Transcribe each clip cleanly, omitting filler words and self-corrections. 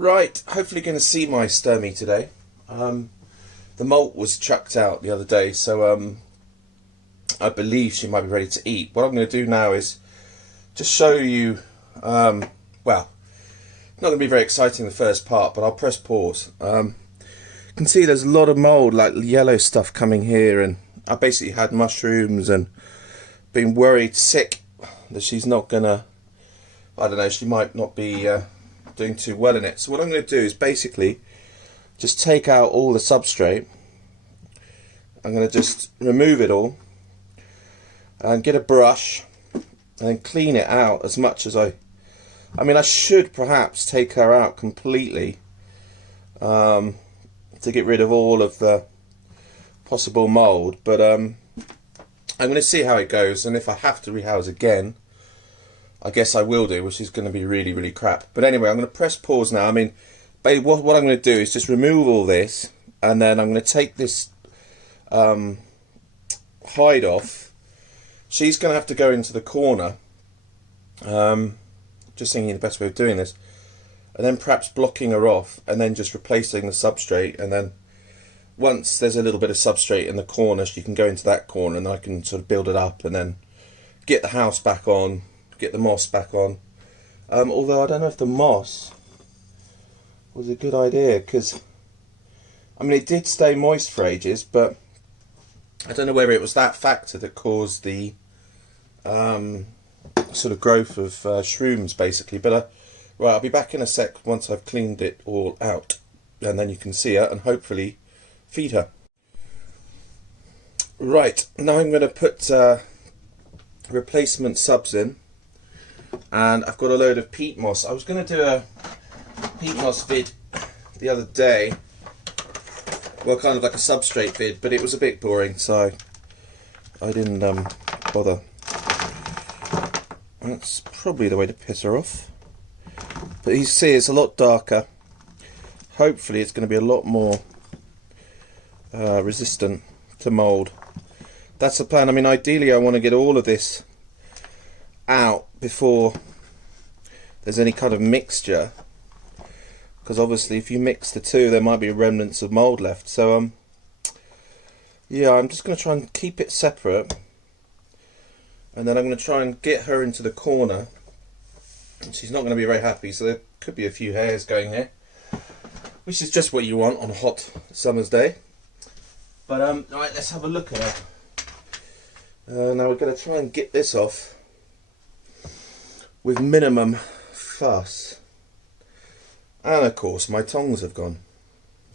Right, hopefully going to see my Stirmi today. The molt was chucked out the other day, so I believe she might be ready to eat. What I'm going to do now is just show you, well, not going to be very exciting the first part, but I'll press pause. You can see there's a lot of mould, like yellow stuff coming here, and I basically had mushrooms and been worried sick that she's not going to, I don't know, she might not be doing too well in it. So what I'm going to do is basically just take out all the substrate. I'm going to just remove it all and get a brush and clean it out as much as I mean, I should perhaps take her out completely to get rid of all of the possible mould, but I'm going to see how it goes, and if I have to rehouse again, I guess I will do, which is going to be really, really crap. But anyway, I'm going to press pause now. I mean, what I'm going to do is just remove all this, and then I'm going to take this hide off. She's going to have to go into the corner. Just thinking the best way of doing this, and then perhaps blocking her off, and then just replacing the substrate, and then once there's a little bit of substrate in the corner, she can go into that corner, and I can sort of build it up, and then get the house back on, get the moss back on. Although I don't know if the moss was a good idea, because I mean, it did stay moist for ages, but I don't know whether it was that factor that caused the sort of growth of shrooms, basically. But right, I'll be back in a sec once I've cleaned it all out, and then you can see her and hopefully feed her. Right, now I'm going to put replacement subs in, and I've got a load of peat moss. I was going to do a peat moss vid the other day, well, kind of like a substrate vid, but it was a bit boring, so I didn't bother. That's probably the way to piss her off. But you see, it's a lot darker. Hopefully it's going to be a lot more resistant to mould. That's the plan. I mean, ideally I want to get all of this out before there's any kind of mixture, because obviously if you mix the two there might be remnants of mould left. So yeah, I'm just going to try and keep it separate, and then I'm going to try and get her into the corner. She's not going to be very happy, so there could be a few hairs going here, which is just what you want on a hot summer's day. But alright, let's have a look at her. Now we're going to try and get this off with minimum fuss. And of course my tongs have gone.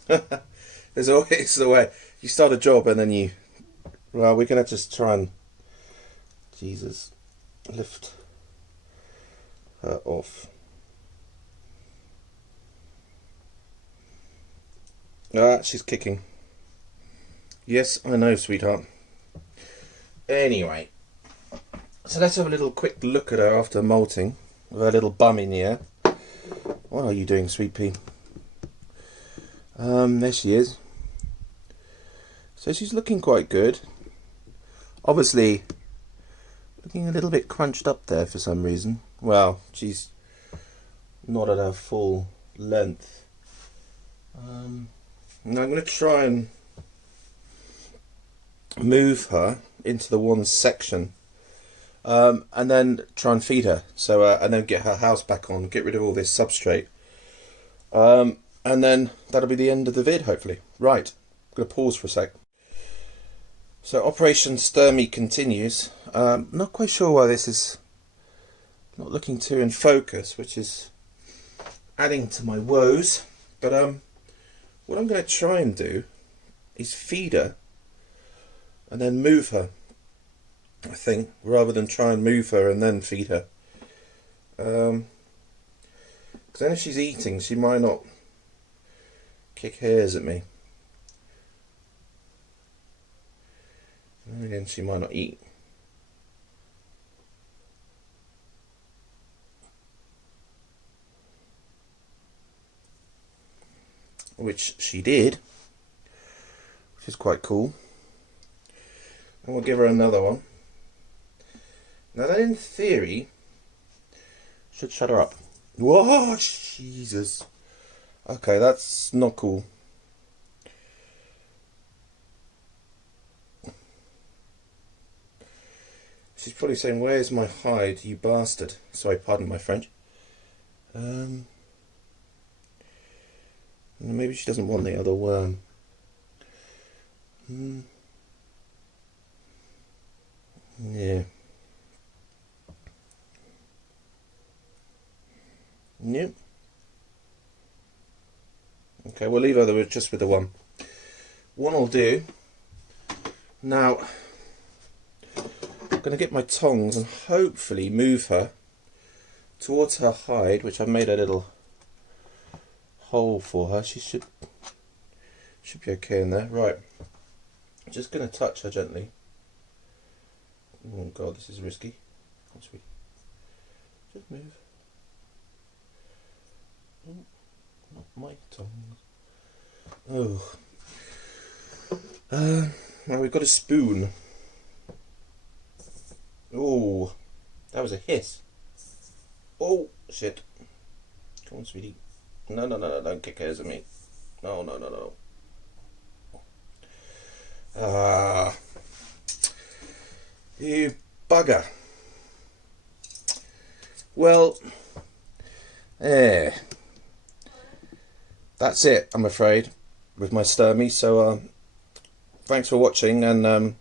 There's always the way. You start a job and then you... Well, we're going to just try and... Jesus. Lift her off. Ah, she's kicking. Yes, I know, sweetheart. Anyway, so let's have a little quick look at her after molting, with her little bum in the air. What are you doing, sweet pea? There she is. So she's looking quite good. Obviously, looking a little bit crunched up there for some reason. Well, she's not at her full length. Now I'm going to try and move her into the one section, and then try and feed her. So and then get her house back on, get rid of all this substrate, and then that'll be the end of the vid, hopefully. Right, I'm going to pause for a sec. So Operation Stirmi continues. Not quite sure why this is not looking too in focus, which is adding to my woes. But what I'm going to try and do is feed her and then move her, I think, rather than try and move her and then feed her. Because then if she's eating, she might not kick hairs at me. And again, she might not eat. Which she did, which is quite cool. And we'll give her another one. Now that in theory should shut her up. Whoa, Jesus. Okay, that's not cool. She's probably saying, "Where's my hide, you bastard?" Sorry, pardon my French. Maybe she doesn't want the other worm. Yeah. Yep. Okay, we'll leave her just with the one. One will do. Now, I'm going to get my tongs and hopefully move her towards her hide, which I've made a little hole for her. She should be okay in there. Right. I'm just going to touch her gently. Oh god, this is risky. Oh, sweet. Just move. Oh, not my tongs. Oh. Well, we've got a spoon. Oh, that was a hiss. Oh, shit. Come on, sweetie. No, don't kick hairs at me. No. Ah. You bugger. Well, that's it, I'm afraid, with my Stirmi. So, thanks for watching, and